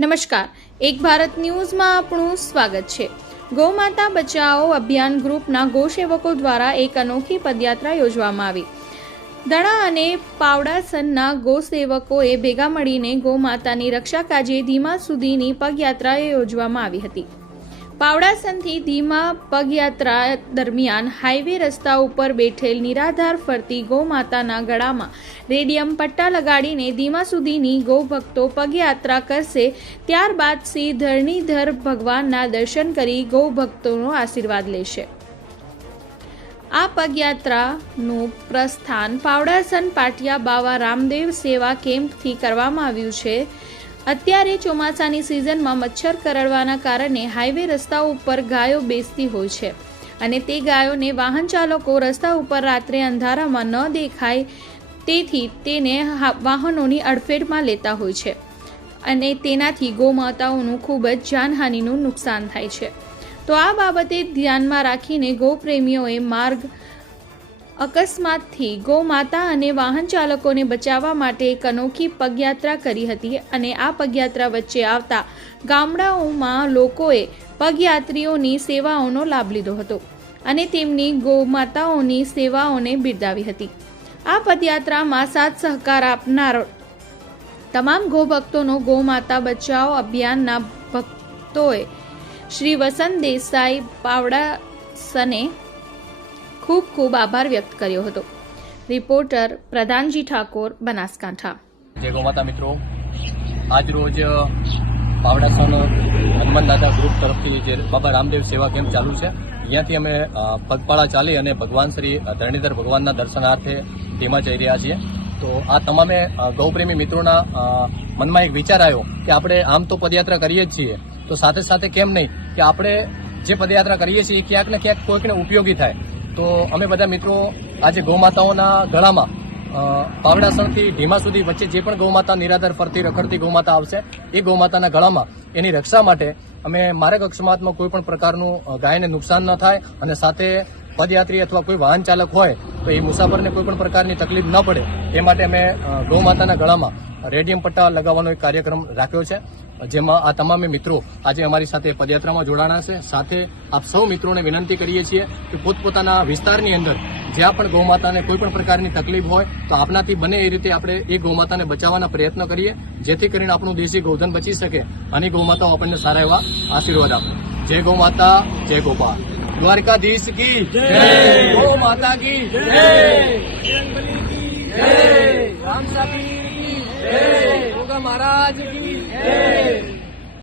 નમસ્કાર. એક ભારત ન્યૂઝમાં આપણું સ્વાગત છે. ગૌમાતા બચાવો અભિયાન ગ્રુપના ગૌસેવકો દ્વારા એક અનોખી પદયાત્રા યોજવામાં આવી. દણા અને પાવડાસનના ગૌસેવકોએ ભેગા મળીને ગૌમાતાની રક્ષા કાજે ધીમા સુધીની પગયાત્રા યોજવામાં આવી હતી. પાવડાસનથી ધીમા પગયાત્રા દરમિયાન હાઈવે રસ્તા ઉપર બેઠેલ નિરાધાર ફરતી ગૌમાતાના ગળામાં રેડિયમ પટ્ટા લગાડીને ધીમા સુધીની ગૌભક્તો પગયાત્રા કરશે. ત્યારબાદ શ્રી ધરણીધર ભગવાનના દર્શન કરી ગૌભક્તોનો આશીર્વાદ લેશે. આ પગયાત્રાનું પ્રસ્થાન પાવડાસન પાટિયા બાવા રામદેવ સેવા કેમ્પથી કરવામાં આવ્યું છે. અત્યારે ચોમાસાની સિઝનમાં મચ્છર કરડવાના કારણે હાઈવે રસ્તા ઉપર ગાયો બેસતી હોય છે અને તે ગાયોને વાહન ચાલકો રસ્તા ઉપર રાત્રે અંધારામાં ન દેખાય તેથી તેને વાહનોની અડફેટમાં લેતા હોય છે અને તેનાથી ગૌમાતાઓનું ખૂબ જ જાનહાનિનું નુકસાન થાય છે. તો આ બાબતે ધ્યાનમાં રાખીને ગૌપ્રેમીઓએ માર્ગ અકસ્માતથી ગૌમાતા અને વાહન ચાલકોને બચાવવા માટે એક અનોખી પગયાત્રા કરી હતી અને આ પગયાત્રા વચ્ચે આવતા ગામડાઓમાં લોકોએ પગયાત્રીઓની સેવાઓનો લાભ લીધો હતો અને તેમની ગૌમાતાઓની સેવાઓને બિરદાવી હતી. આ પદયાત્રામાં સાથ સહકાર આપનાર તમામ ગૌભક્તોનો ગૌમાતા બચાવ અભિયાનના ભક્તોએ શ્રી વસંત દેસાઈ પાવડાસને ખૂબ ખૂબ આભાર વ્યક્ત કર્યો હતો. રિપોર્ટર પ્રધાનજી ઠાકોર, બનાસકાંઠા. જય ગૌમાતા મિત્રો. આજ રોજ પાવડાસન હનુમાન દાદા ગ્રુપ તરફથી જે બાબા રામદેવ સેવા કેમ્પ ચાલુ છે અહીંયાથી અમે પગપાળા ચાલી અને ભગવાન શ્રી ધરણીધર ભગવાનના દર્શનાર્થે તેમાં જઈ રહ્યા છીએ. તો આ તમામે ગૌપ્રેમી મિત્રોના મનમાં એક વિચાર આવ્યો કે આપણે આમ તો પદયાત્રા કરીએ જ છીએ, તો સાથે સાથે કેમ નહીં કે આપણે જે પદયાત્રા કરીએ છીએ એ ક્યાંક ને ક્યાંક કોઈકને ઉપયોગી થાય. તો અમે બધા મિત્રો આજે ગૌમાતાઓના ગળામાં પાવડાસણથી ઢીમા સુધી વચ્ચે જે પણ ગૌમાતા નિરાધાર ફરતી, રખડતી ગૌમાતા આવશે, એ ગૌમાતાના ગળામાં એની રક્ષા માટે અમે માર્ગ અકસ્માતમાં કોઈ પણ પ્રકારનું ગાયને નુકસાન ન થાય અને સાથે પદયાત્રી અથવા કોઈ વાહન ચાલક હોય તો એ મુસાફરને કોઈ પણ પ્રકારની તકલીફ ન પડે. એ માટે અમે ગૌમાતાના ગળામાં રેડિયમ પટ્ટા લગાવવાનો એક કાર્યક્રમ રાખ્યો છે. જેમાં આ તમામે મિત્રો આજે અમારી સાથે પદયાત્રામાં જોડાણા છે. સાથે આપ સૌ મિત્રોને વિનંતી કરીએ છીએ કે પોતપોતાના વિસ્તારની અંદર જ્યાં પણ ગૌમાતાને કોઈ પણ પ્રકારની તકલીફ હોય તો આપનાથી બને એ રીતે આપણે એ ગૌમાતાને બચાવવાના પ્રયત્ન કરીએ જેથી કરીને આપણું દેશી ગૌધન બચી શકે અને ગૌમાતાઓ આપણને સારા એવા આશીર્વાદ આપે. જય ગૌમાતા જય ગોપાલ. દ્વારકાધીશ કી જય. ગૌ માતા કી જય. જય. રામ સાબી મહારાજ કી